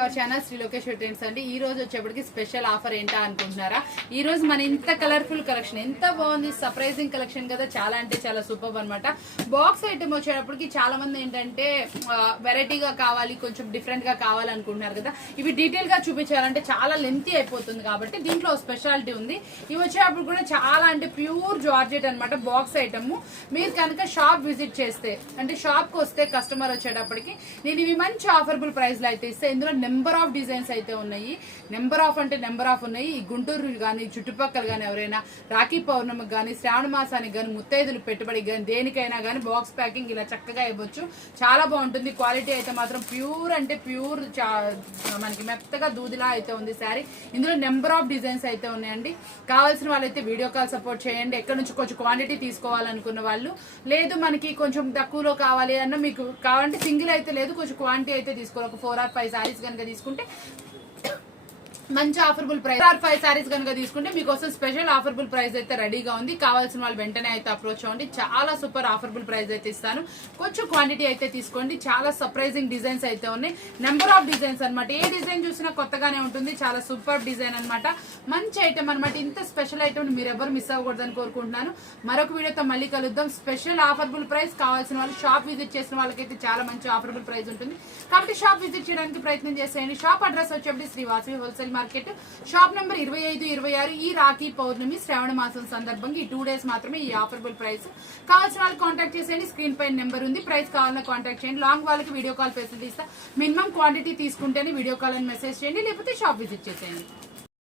Our channel Sri Lokeshwar trends అండి ఈ రోజు వచ్చేప్పటికి స్పెషల్ ఆఫర్ ఏంటా అనుకుంటున్నారా? ఈ రోజు మన ఇంత కలర్ఫుల్ కలెక్షన్ ఎంత బాగుంది సర్ప్రైజింగ్ కలెక్షన్ కదా. చాలా అంటే చాలా సూపర్ అనమాట బాక్స్ ఐటమ్ వచ్చేటప్పటికి చాలా మంది ఏంటంటే వెరైటీగా కావాలి కొంచెం డిఫరెంట్గా కావాలనుకుంటున్నారు కదా. ఇవి డీటెయిల్గా చూపించాలంటే చాలా లెంతీ అయిపోతుంది కాబట్టి దీంట్లో స్పెషాలిటీ ఉంది. ఇవి వచ్చేటప్పుడు కూడా చాలా అంటే ప్యూర్ జార్జెట్ అన్నమాట బాక్స్ ఐటమ్ మీరు కనుక షాప్ విజిట్ చేస్తే అంటే షాప్కి వస్తే కస్టమర్ వచ్చేటప్పటికి నేను ఇవి మంచి ఆఫర్బుల్ ప్రైస్లో అయితే ఇస్తే ఇందులో నెంబర్ ఆఫ్ డిజైన్స్ అయితే ఉన్నాయి. నెంబర్ ఆఫ్ అంటే నెంబర్ ఆఫ్ ఉన్నాయి. ఈ గుంటూరు కానీ చుట్టుపక్కల కానీ ఎవరైనా రాఖీ పౌర్ణమికి కానీ శ్రావణ మాసానికి కానీ ముత్తైదులు పెట్టుబడి కానీ దేనికైనా కానీ బాక్స్ ప్యాకింగ్ ఇలా చక్కగా ఇవ్వచ్చు. చాలా బాగుంటుంది. క్వాలిటీ అయితే మాత్రం ప్యూర్ అంటే ప్యూర్ మనకి మెత్తగా దూదిలా అయితే ఉంది శారీ. ఇందులో నెంబర్ ఆఫ్ డిజైన్స్ అయితే ఉన్నాయండి. కావాల్సిన వాళ్ళైతే వీడియో కాల్ సపోర్ట్ చేయండి. ఎక్కడ నుంచి కొంచెం క్వాంటిటీ తీసుకోవాలనుకున్న వాళ్ళు. లేదు మనకి కొంచెం తక్కువలో కావాలి అన్న మీకు కావాలంటే సింగిల్ అయితే లేదు. కొంచెం క్వాంటిటీ అయితే తీసుకోవాలి. ఒక ఫోర్ ఆర్ ఫైవ్ సారీస్ కనుక తీసుకుంటే మంచి affordable price. Or five saris కనుక తీసుకుంటే మీకోసం స్పెషల్ ఆఫర్బుల్ ప్రైస్ అయితే రెడీగా ఉంది. కావాల్సిన వాళ్ళు వెంటనే అయితే అప్రోచ్ అవ్వండి. చాలా సూపర్ ఆఫర్బుల్ ప్రైస్ అయితే ఇస్తాను. కొంచెం క్వాంటిటీ అయితే తీసుకోండి. చాలా సర్ప్రైజింగ్ డిజైన్స్ అయితే ఉన్నాయి. నెంబర్ ఆఫ్ డిజైన్స్ అన్నమాట. ఏ డిజైన్ చూసినా కొత్తగానే ఉంటుంది. చాలా సూపర్ డిజైన్ అన్నమాట. మంచి ఐటమ్ అన్నమాట. ఇంత స్పెషల్ ఐటమ్ మీరు ఎవరు మిస్ అవ్వకూడదని కోరుకుంటున్నాను. మరొక వీడియోతో మళ్ళీ కలుద్దాం. స్పెషల్ ఆఫర్బుల్ ప్రైస్ కావాల్సిన వాళ్ళు షాప్ విజిట్ చేసిన వాళ్ళకైతే చాలా మంచి ఆఫర్బుల్ ప్రైస్ ఉంటుంది. కాబట్టి షాప్ విజిట్ చేయడానికి ప్రయత్నం చేసేయండి. షాప్ అడ్రస్ వచ్చేప్పుడు Srivasavi wholesale market. Shop number ఇరవై ఐదు ఇరవై ఆరు ఈ రాఖీ పౌర్ణమి శ్రావణ మాసం సందర్భంగా ఈ టూ డేస్ మాత్రమే ఈ ఆఫర్బుల్ ప్రైస్ కావాల్సిన వాళ్ళు కాంటాక్ట్ చేసేయండి. స్క్రీన్ పైన నెంబర్ ఉంది. ప్రైస్ కావాలన్నా కాంటాక్ట్ చేయండి. లాంగ్ వాళ్ళకి వీడియో కాల్ ఫెసిలిటీ ఇస్తా. మినిమం క్వాంటిటీ తీసుకుంటేనే వీడియో కాల్ అని మెసేజ్ చేయండి. లేకపోతే షాప్ విజిట్ చేసేయండి.